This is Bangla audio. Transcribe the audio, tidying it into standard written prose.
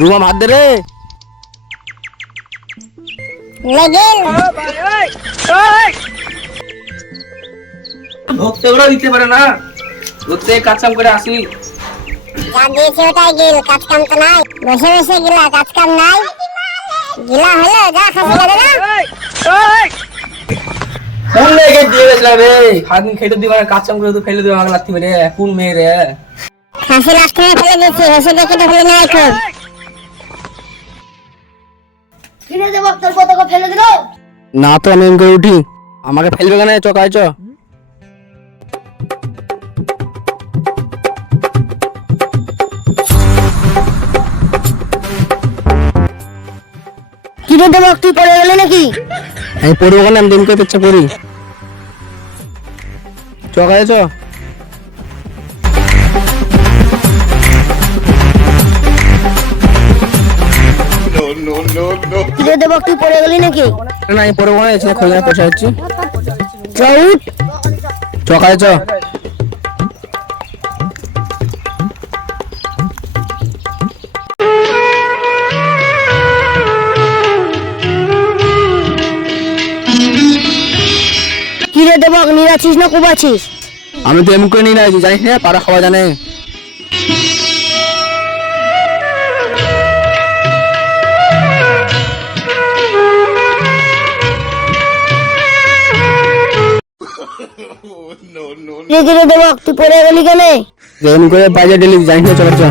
রুমা ভাত দে রে। ভক্ত ওরা দিতে পারে না, রোজতে কাজ কাম করে আসি। যা দিয়েছে ওটাই গিল, কাজ কাম তো নাই, বসে বসে গিলা, কাজ কাম নাই, গিলা হলো যা খাসি লাগে না। কোন লেগে দিয়ে গেছিলাম রে, সারাদিন খেতে দিবা কাজ কাম করে তো ফেলে দেবো আমাকে লাগতে পারে। কোন মেয়ে রে? খাসি লাস্ট টাইমে ফেলে দিয়েছি, এসে দেখি তো ফেলে নাই এখন। কিনে দেব তোর পতাকা ফেলে দিল। না তো আমি এমন করে উঠি, আমাকে ফেলবে কেন? চকায় চ। কিনে দেব তুই পড়ে গেলি নাকি? আমি পড়বো কেন? আমি দিনকে পেচ্ছা করি। চকায় চ। কিনে দেব তুই পড়ে গেলি নাকি? না আমি পড়বো না, এসে খোঁজা বসে আছি। চউট চকায় চ। কিনে দেব নিরাছিস না কুবাছিস? আমি তো এমন করে নিয়ে আসি, জানিস না পাড়া খাওয়া জানে। কিনে দেব তুই পড়ে গেলি কেন? এমন করে বাইরে ডেলি জানিস না, চকায় চ।